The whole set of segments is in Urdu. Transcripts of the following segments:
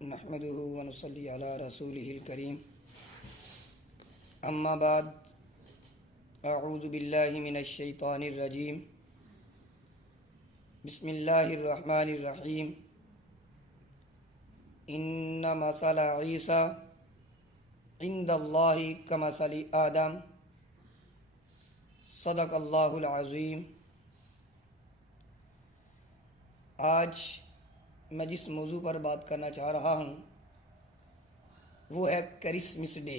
نحمده ونصلي على رسوله الكريم اما بعد اعوذ باللہ من الشیطان الرجیم بسم اللہ الرحمن الرحیم ان مثل عیسی عند اللہ کمثل آدم صدق اللہ العظیم۔ آج میں جس موضوع پر بات کرنا چاہ رہا ہوں وہ ہے کرسمس ڈے،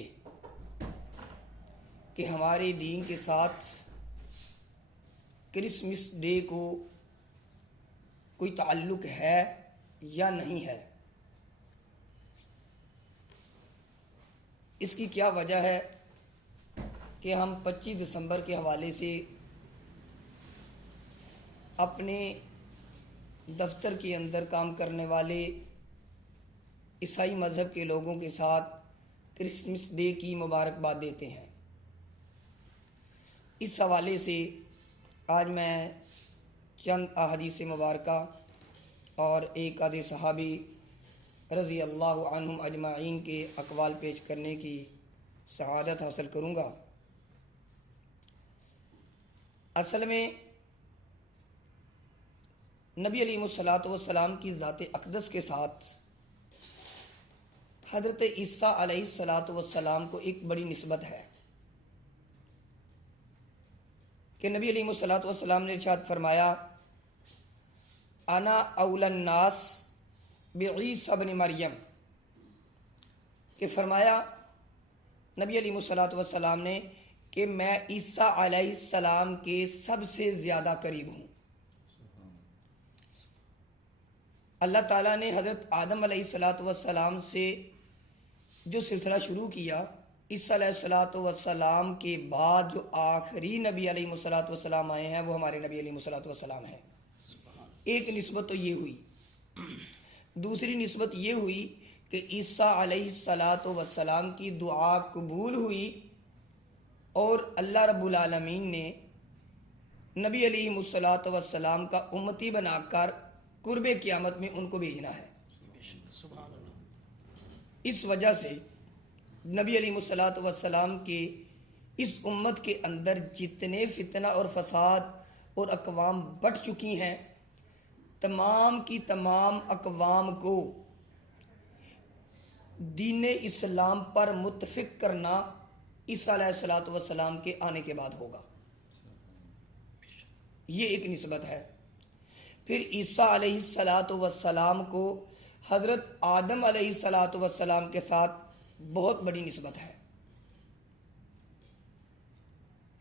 کہ ہمارے دین کے ساتھ کرسمس ڈے کو کوئی تعلق ہے یا نہیں ہے، اس کی کیا وجہ ہے کہ ہم 25 دسمبر کے حوالے سے اپنے دفتر کے اندر کام کرنے والے عیسائی مذہب کے لوگوں کے ساتھ کرسمس ڈے کی مبارکباد دیتے ہیں۔ اس حوالے سے آج میں چند احادیث مبارکہ اور ایک آدھ صحابی رضی اللہ عنہم اجمعین کے اقوال پیش کرنے کی سعادت حاصل کروں گا۔ اصل میں نبی علیہ الصلوۃ والسلام کی ذات اقدس کے ساتھ حضرت عیسیٰ علیہ الصلوۃ والسلام کو ایک بڑی نسبت ہے کہ نبی علیہ الصلوۃ والسلام نے ارشاد فرمایا انا اول الناس بعیسی ابن مریم، کہ فرمایا نبی علیہ الصلوۃ والسلام نے کہ میں عیسیٰ علیہ السلام کے سب سے زیادہ قریب ہوں۔ اللہ تعالیٰ نے حضرت آدم علیہ الصلوۃ والسلام سے جو سلسلہ شروع کیا، عیسیٰ علیہ الصلوۃ والسلام کے بعد جو آخری نبی علیہ الصلوۃ والسلام آئے ہیں وہ ہمارے نبی علیہ الصلوۃ والسلام ہیں۔ ایک نسبت تو یہ ہوئی۔ دوسری نسبت یہ ہوئی کہ عیسیٰ علیہ الصلوۃ والسلام کی دعا قبول ہوئی اور اللہ رب العالمین نے نبی علیہ الصلوۃ والسلام کا امتی بنا کر قرب قیامت میں ان کو بھیجنا ہے۔ اس وجہ سے نبی علیہ الصلوۃ والسلام کے اس امت کے اندر جتنے فتنہ اور فساد اور اقوام بٹ چکی ہیں، تمام کی تمام اقوام کو دین اسلام پر متفق کرنا عیسیٰ علیہ الصلوۃ والسلام کے آنے کے بعد ہوگا۔ یہ ایک نسبت ہے۔ پھر عیسیٰ علیہ الصلوۃ والسلام کو حضرت آدم علیہ الصلوۃ والسلام کے ساتھ بہت بڑی نسبت ہے۔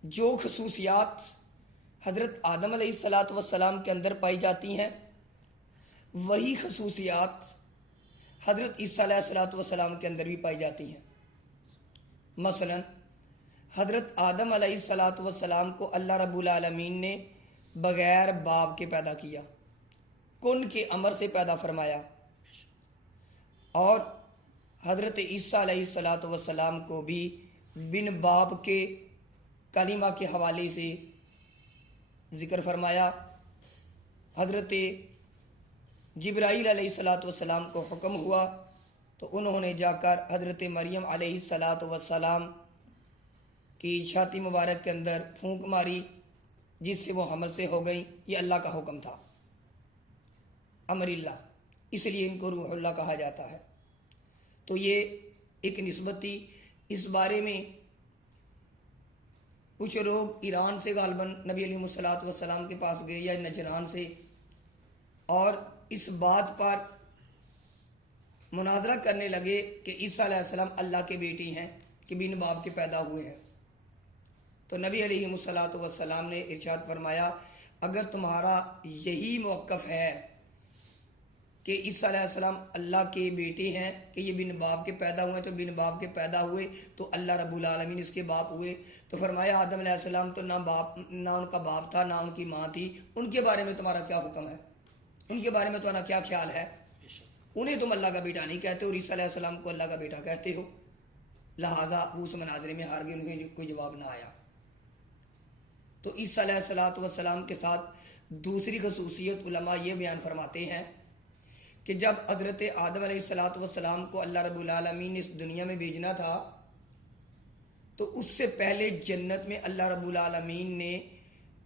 جو خصوصیات حضرت آدم علیہ الصلوۃ والسلام کے اندر پائی جاتی ہیں وہی خصوصیات حضرت عیسیٰ علیہ الصلوۃ والسلام کے اندر بھی پائی جاتی ہیں۔ مثلا حضرت آدم علیہ الصلوۃ والسلام کو اللہ رب العالمین نے بغیر باپ کے پیدا کیا، کن کے امر سے پیدا فرمایا، اور حضرت عیسیٰ علیہ الصلوۃ والسلام کو بھی بن باپ کے کلمہ کے حوالے سے ذکر فرمایا۔ حضرت جبرائیل علیہ الصلوۃ والسلام کو حکم ہوا تو انہوں نے جا کر حضرت مریم علیہ الصلوۃ والسلام کی چھاتی مبارک کے اندر پھونک ماری، جس سے وہ حمل سے ہو گئی۔ یہ اللہ کا حکم تھا، امر اللہ، اس لیے ان کو روح اللہ کہا جاتا ہے۔ تو یہ ایک نسبت تھی۔ اس بارے میں کچھ لوگ ایران سے غالباً نبی علیہ الصلوۃ والسلام کے پاس گئے یا نجران سے، اور اس بات پر مناظرہ کرنے لگے کہ عیسیٰ علیہ السلام اللہ کے بیٹے ہیں کہ بن باپ کے پیدا ہوئے ہیں۔ تو نبی علیہ الصلوۃ والسلام نے ارشاد فرمایا اگر تمہارا یہی موقف ہے کہ عیسیٰ علیہ السلام اللہ کے بیٹے ہیں کہ یہ بن باپ کے پیدا ہوئے، تو بن باپ کے پیدا ہوئے تو اللہ رب العالمین اس کے باپ ہوئے۔ تو فرمایا آدم علیہ السلام تو نہ ان کا باپ تھا، نہ ان کی ماں تھی، ان کے بارے میں تمہارا کیا حکم ہے، ان کے بارے میں تمہارا کیا خیال ہے؟ انہیں تم اللہ کا بیٹا نہیں کہتے اور عیسیٰ علیہ السلام کو اللہ کا بیٹا کہتے ہو۔ لہٰذا اس مناظرے میں ہار گئے، انہیں کوئی جواب نہ آیا۔ تو عیسیٰ علیہ الصلوۃ والسلام کے ساتھ دوسری خصوصیت علماء یہ بیان فرماتے ہیں کہ جب حضرت آدم علیہ السلام کو اللہ رب العالمین نے اس دنیا میں بھیجنا تھا تو اس سے پہلے جنت میں اللہ رب العالمین نے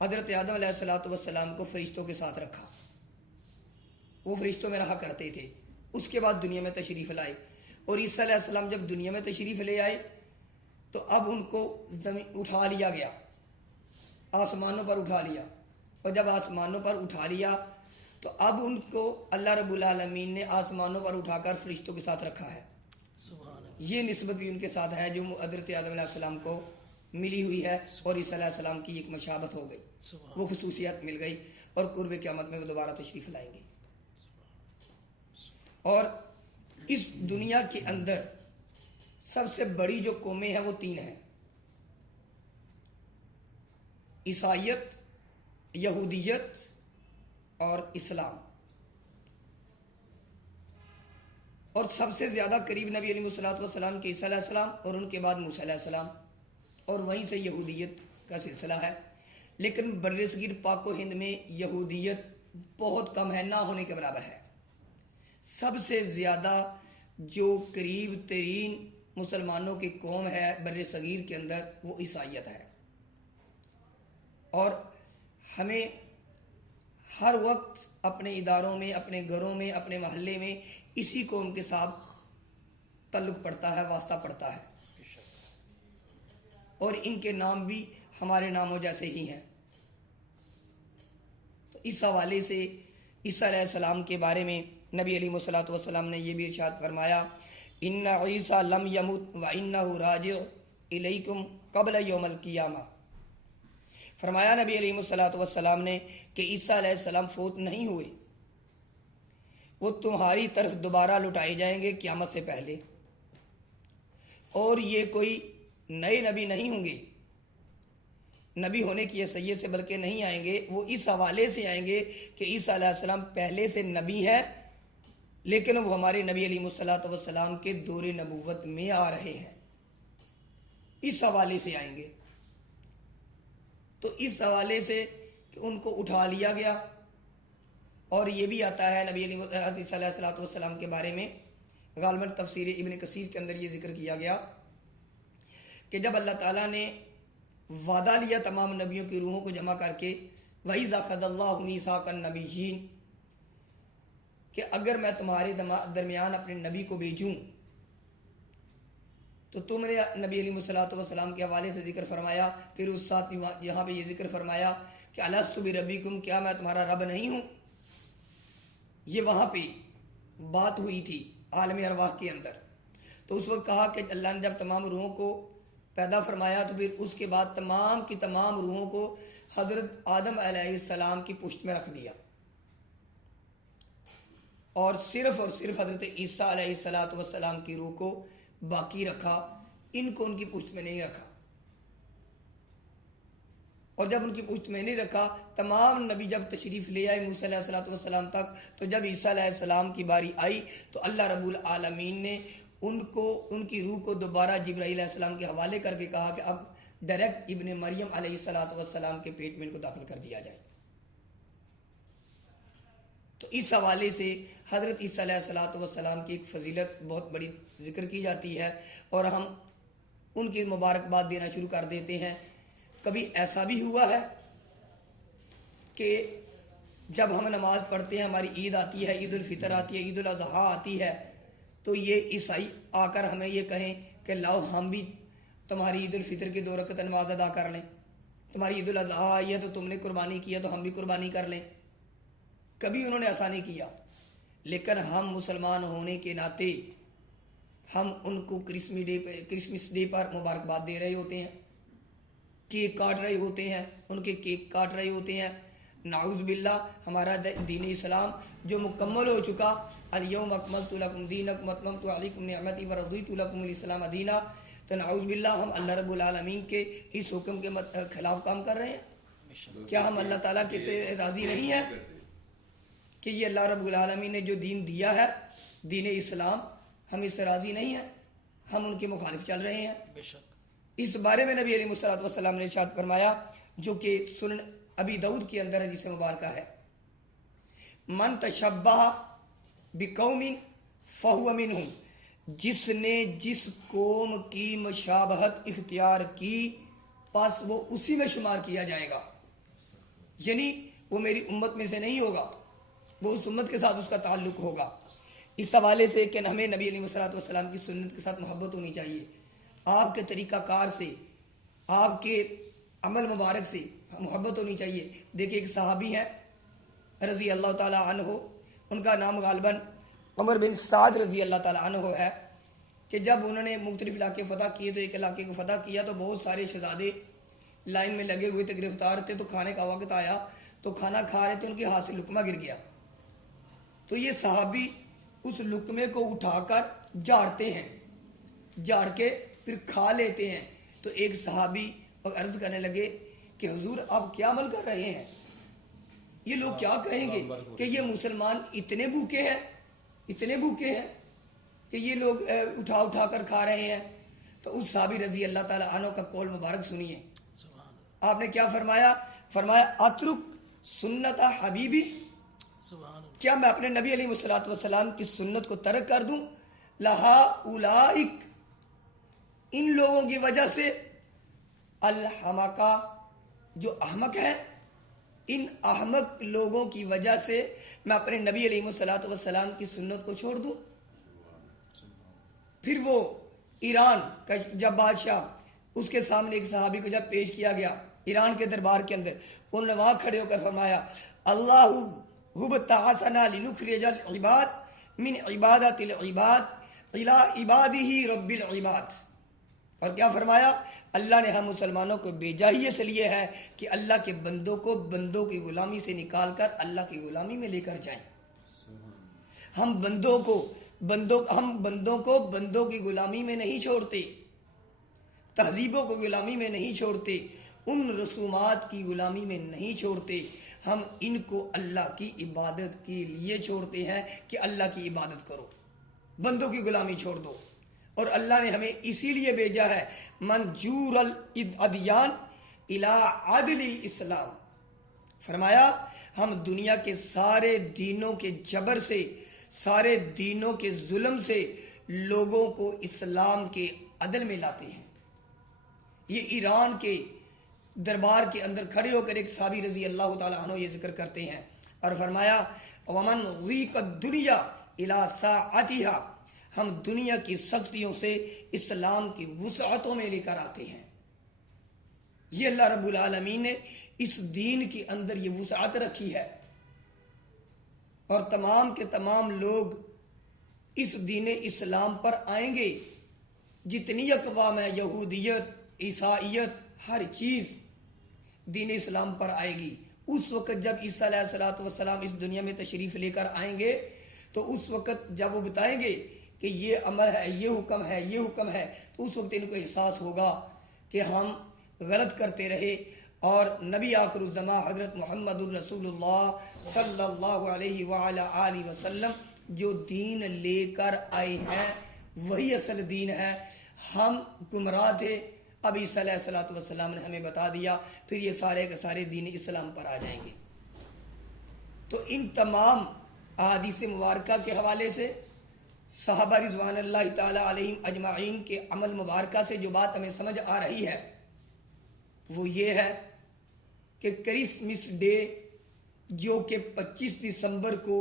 حضرت آدم علیہ السلام کو فرشتوں کے ساتھ رکھا، وہ فرشتوں میں رہا کرتے تھے۔ اس کے بعد دنیا میں تشریف لائے، اور عیسیٰ علیہ السلام جب دنیا میں تشریف لے آئے تو اب ان کو زمین اٹھا لیا گیا، آسمانوں پر اٹھا لیا، اور جب آسمانوں پر اٹھا لیا تو اب ان کو اللہ رب العالمین نے آسمانوں پر اٹھا کر فرشتوں کے ساتھ رکھا ہے۔ یہ نسبت بھی ان کے ساتھ ہے جو حضرت آدم علیہ السلام کو ملی ہوئی ہے، اور عیسیٰ علیہ السلام کی ایک مشابہت ہو گئی، وہ خصوصیت مل گئی، اور قرب قیامت میں وہ دوبارہ تشریف لائیں گے۔ اور اس دنیا کے اندر سب سے بڑی جو قومیں ہیں وہ 3 ہیں: عیسائیت، یہودیت اور اسلام۔ اور سب سے زیادہ قریب نبی علیہ السلام کے عیسیٰ علیہ السلام، اور ان کے بعد موسیٰ علیہ السلام، اور وہیں سے یہودیت کا سلسلہ ہے۔ لیکن برصغیر پاک و ہند میں یہودیت بہت کم ہے، نہ ہونے کے برابر ہے۔ سب سے زیادہ جو قریب ترین مسلمانوں کی قوم ہے برصغیر کے اندر وہ عیسائیت ہے، اور ہمیں ہر وقت اپنے اداروں میں، اپنے گھروں میں، اپنے محلے میں اسی قوم کے ساتھ تعلق پڑتا ہے، واسطہ پڑتا ہے، اور ان کے نام بھی ہمارے ناموں جیسے ہی ہیں۔ تو اس حوالے سے عیسیٰ علیہ السلام کے بارے میں نبی علیہ السلام نے یہ بھی ارشاد فرمایا: ان عیسیٰ لم یمت وانہ راجع الیکم قبل یوم القیامہ۔ فرمایا نبی علیہ السلام نے کہ عیسیٰ علیہ السلام فوت نہیں ہوئے، وہ تمہاری طرف دوبارہ لٹائے جائیں گے قیامت سے پہلے، اور یہ کوئی نئے نبی نہیں ہوں گے، نبی ہونے کی حیثیت سے بلکہ نہیں آئیں گے، وہ اس حوالے سے آئیں گے کہ عیسیٰ علیہ السلام پہلے سے نبی ہے، لیکن وہ ہمارے نبی علیہ السلام کے دور نبوت میں آ رہے ہیں، اس حوالے سے آئیں گے۔ تو اس حوالے سے کہ ان کو اٹھا لیا گیا، اور یہ بھی آتا ہے نبی علیہ السلام کے بارے میں، غالباً تفسیر ابن کثیر کے اندر یہ ذکر کیا گیا کہ جب اللہ تعالیٰ نے وعدہ لیا تمام نبیوں کی روحوں کو جمع کر کے، وَإِذْ أَخَذَ اللَّهُ مِيثَاقَ النَّبِيِّينَ، کہ اگر میں تمہارے درمیان اپنے نبی کو بھیجوں تو تم نے نبی علیہ السلام کے حوالے سے ذکر فرمایا، پھر اس ساتھ یہاں پہ یہ ذکر فرمایا کہ الست بربکم، کیا میں تمہارا رب نہیں ہوں؟ یہ وہاں پہ بات ہوئی تھی عالم ارواح کے اندر۔ تو اس وقت کہا کہ اللہ نے جب تمام روحوں کو پیدا فرمایا تو پھر اس کے بعد تمام کی تمام روحوں کو حضرت آدم علیہ السلام کی پشت میں رکھ دیا، اور صرف حضرت عیسیٰ علیہ السلام کی روح کو باقی رکھا، ان کو ان کی پشت میں نہیں رکھا۔ اور جب ان کی پشت میں نہیں رکھا، تمام نبی جب تشریف لے آئے موسیٰ علیہ السلام تک، تو جب عیسیٰ علیہ السلام کی باری آئی تو اللہ رب العالمین نے ان کی روح کو دوبارہ جبرائیل علیہ السلام کے حوالے کر کے کہا کہ اب ڈائریکٹ ابن مریم علیہ السلام کے پیٹ میں ان کو داخل کر دیا جائے۔ تو اس حوالے سے حضرت عیسیٰ علیہ السلام کی ایک فضیلت بہت بڑی ذکر کی جاتی ہے، اور ہم ان کی مبارکباد دینا شروع کر دیتے ہیں۔ کبھی ایسا بھی ہوا ہے کہ جب ہم نماز پڑھتے ہیں، ہماری عید آتی ہے، عید الفطر آتی ہے، عید الاضحیٰ آتی ہے، تو یہ عیسائی آ کر ہمیں یہ کہیں کہ لاؤ ہم بھی تمہاری عید الفطر کی 2 رکعت نماز ادا کر لیں، تمہاری عید الاضحیٰ آئی ہے تو تم نے قربانی کیا تو ہم بھی قربانی کر لیں۔ کبھی انہوں نے ایسا نہیں کیا، لیکن ہم مسلمان ہونے کے ناطے ہم ان کو کرسمس ڈے پر مبارکباد دے رہے ہوتے ہیں، کیک کاٹ رہے ہوتے ہیں، ان کے کیک کاٹ رہے ہوتے ہیں۔ نعوذ باللہ، ہمارا دین اسلام جو مکمل ہو چکا، الیوم اکملت لکم دینکم واتممت علیکم نعمتی ورضیت لکم الاسلام دینا، تو نعوذ باللہ ہم اللہ رب العالمین کے اس حکم کے خلاف کام کر رہے ہیں۔ کیا ہم اللہ تعالیٰ کے سے راضی نہیں ہیں کہ یہ اللہ رب العالمین نے جو دین دیا ہے، دین اسلام، ہم اس سے راضی نہیں ہیں؟ ہم ان کے مخالف چل رہے ہیں۔ بے شک اس بارے میں نبی علیہ السلام نے ارشاد فرمایا، جو کہ سنن ابی داؤد کے اندر حدیث مبارکہ ہے: من تشبہ بقوم فہو منہم، جس نے جس قوم کی مشابہت اختیار کی پس وہ اسی میں شمار کیا جائے گا، یعنی وہ میری امت میں سے نہیں ہوگا، وہ اس امت کے ساتھ اس کا تعلق ہوگا۔ اس حوالے سے کہ ہمیں نبی علیہ السلام کی سنت کے ساتھ محبت ہونی چاہیے، آپ کے طریقہ کار سے، آپ کے عمل مبارک سے محبت ہونی چاہیے۔ دیکھیں ایک صحابی ہیں رضی اللہ تعالیٰ عنہ، ان کا نام غالباً عمر بن سعد رضی اللہ تعالیٰ عنہ ہے، کہ جب انہوں نے مختلف علاقے فتح کیے تو ایک علاقے کو فتح کیا تو بہت سارے شہزادے لائن میں لگے ہوئے تھے، گرفتار تھے، تو کھانے کا وقت آیا تو کھانا کھا رہے تھے، ان کے ہاتھ سے لقمہ گر گیا، تو یہ صحابی اس لقمے کو اٹھا کر جھاڑتے ہیں، جھاڑ کے پھر کھا لیتے ہیں۔ تو ایک صحابی عرض کرنے لگے کہ حضور آپ کیا عمل کر رہے ہیں، یہ لوگ کیا کہیں گے کہ یہ مسلمان اتنے بھوکے ہیں، اتنے بھوکے ہیں کہ یہ لوگ اٹھا اٹھا کر کھا رہے ہیں۔ تو اس صحابی رضی اللہ تعالیٰ عنہ کا قول مبارک سنیے، آپ نے کیا فرمایا؟ فرمایا اترک سنت حبیبی، کیا میں اپنے نبی علیہ السلام کی سنت کو ترک کر دوں؟ لہا اولئک، ان لوگوں کی وجہ سے، الحمقہ، جو احمق ہیں، ان احمق لوگوں کی وجہ سے میں اپنے نبی علیہ السلام کی سنت کو چھوڑ دوں؟ پھر وہ ایران کا جب بادشاہ، اس کے سامنے ایک صحابی کو جب پیش کیا گیا ایران کے دربار کے اندر، انہوں نے وہاں کھڑے ہو کر فرمایا اللہ ابتعثنا لنخرج العباد من عبادت العباد الى عباده رب العباد، اور کیا فرمایا؟ اللہ نے ہم مسلمانوں کو بھیجا ہی اس لیے ہے کہ اللہ کے بندوں کو بندوں کی غلامی سے نکال کر اللہ کی غلامی میں لے کر جائیں۔ ہم بندوں کو بندوں کی غلامی میں نہیں چھوڑتے، تہذیبوں کو غلامی میں نہیں چھوڑتے، ان رسومات کی غلامی میں نہیں چھوڑتے، ہم ان کو اللہ کی عبادت کے لیے چھوڑتے ہیں کہ اللہ کی عبادت کرو، بندوں کی غلامی چھوڑ دو۔ اور اللہ نے ہمیں اسی لیے بھیجا ہے منجور الادیان الی عدل الاسلام، فرمایا ہم دنیا کے سارے دینوں کے جبر سے، سارے دینوں کے ظلم سے لوگوں کو اسلام کے عدل میں لاتے ہیں۔ یہ ایران کے دربار کے اندر کھڑے ہو کر ایک صحابی رضی اللہ تعالیٰ عنہ یہ ذکر کرتے ہیں اور فرمایا ومن ضیق الدنیا الی ساعتها، ہم دنیا کی سختیوں سے اسلام کی وسعتوں میں لے کر آتے ہیں۔ یہ اللہ رب العالمین نے اس دین کے اندر یہ وسعت رکھی ہے، اور تمام کے تمام لوگ اس دین اسلام پر آئیں گے، جتنی اقوام ہے، یہودیت، عیسائیت، ہر چیز دین اسلام پر آئے گی۔ اس وقت جب عیسیٰ علیہ السلام اس دنیا میں تشریف لے کر آئیں گے تو اس وقت جب وہ بتائیں گے کہ یہ عمل ہے، یہ حکم ہے، یہ حکم ہے، تو اس وقت ان کو احساس ہوگا کہ ہم غلط کرتے رہے، اور نبی آخر الزمان حضرت محمد الرسول اللہ صلی اللہ علیہ وآلہ آلہ وسلم جو دین لے کر آئے ہیں وہی اصل دین ہے۔ ہم گمراہ تھے، اب عیسیٰ علیہ السلام نے ہمیں بتا دیا، پھر یہ سارے کے سارے دین اسلام پر آ جائیں گے۔ تو ان تمام احادیث مبارکہ کے حوالے سے، صحابہ رضوان اللہ تعالی علیہم اجمعین کے عمل مبارکہ سے جو بات ہمیں سمجھ آ رہی ہے وہ یہ ہے کہ کرسمس ڈے جو کہ 25 دسمبر کو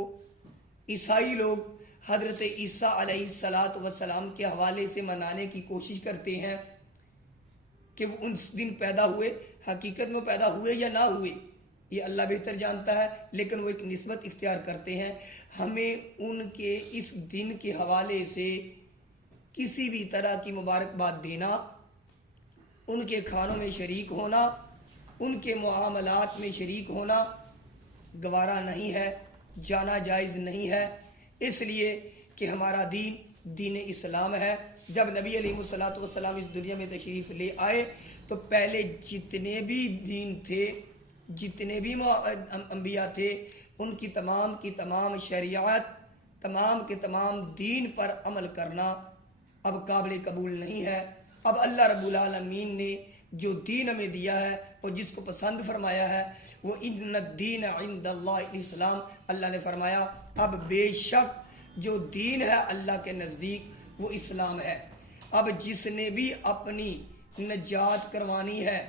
عیسائی لوگ حضرت عیسیٰ علیہ السلام کے حوالے سے منانے کی کوشش کرتے ہیں کہ وہ اس دن پیدا ہوئے، حقیقت میں پیدا ہوئے یا نہ ہوئے یہ اللہ بہتر جانتا ہے، لیکن وہ ایک نسبت اختیار کرتے ہیں۔ ہمیں ان کے اس دن کے حوالے سے کسی بھی طرح کی مبارکباد دینا، ان کے کھانوں میں شریک ہونا، ان کے معاملات میں شریک ہونا گوارا نہیں ہے، جانا جائز نہیں ہے، اس لیے کہ ہمارا دین دین اسلام ہے۔ جب نبی علیہ السلام اس دنیا میں تشریف لے آئے تو پہلے جتنے بھی دین تھے، جتنے بھی انبیاء تھے، ان کی تمام شریعت، تمام کے تمام دین پر عمل کرنا اب قابل قبول نہیں ہے۔ اب اللہ رب العالمین نے جو دین ہمیں دیا ہے اور جس کو پسند فرمایا ہے وہ ان الدین عند اللہ الاسلام، اللہ نے فرمایا اب بے شک جو دین ہے اللہ کے نزدیک وہ اسلام ہے۔ اب جس نے بھی اپنی نجات کروانی ہے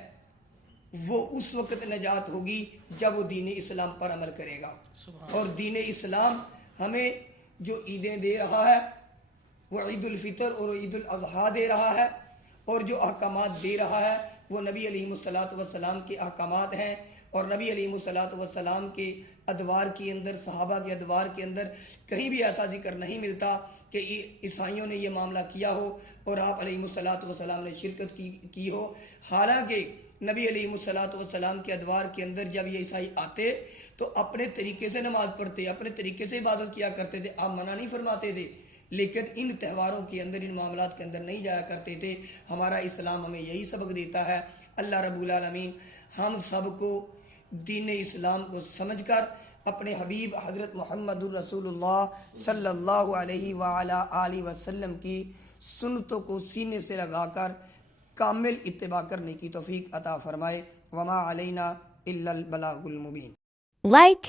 وہ اس وقت نجات ہوگی جب وہ دین اسلام پر عمل کرے گا۔ اور دین اسلام ہمیں جو عیدیں دے رہا ہے وہ عید الفطر اور عید الاضحیٰ دے رہا ہے، اور جو احکامات دے رہا ہے وہ نبی علیہ الصلوۃ والسلام کے احکامات ہیں، اور نبی علیہ الصلوۃ والسلام کے ادوار کے اندر، صحابہ کے ادوار کے اندر کہیں بھی ایسا ذکر نہیں ملتا کہ عیسائیوں نے یہ معاملہ کیا ہو اور آپ علیہ الصلوۃ والسلام نے شرکت کی ہو۔ حالانکہ نبی علیہ الصلوۃ والسلام کے ادوار کے اندر جب یہ عیسائی آتے تو اپنے طریقے سے نماز پڑھتے، اپنے طریقے سے عبادت کیا کرتے تھے، آپ منع نہیں فرماتے تھے، لیکن ان تہواروں کے اندر، ان معاملات کے اندر نہیں جایا کرتے تھے۔ ہمارا اسلام ہمیں یہی سبق دیتا ہے۔ اللہ رب العالمین ہم سب کو دین اسلام کو سمجھ کر اپنے حبیب حضرت محمد الرسول اللہ صلی اللہ علیہ وآلہ آلہ وسلم کی سنتوں کو سینے سے لگا کر کامل اتباع کرنے کی توفیق عطا فرمائے۔ وما علینا الا البلاغ المبین۔ Like,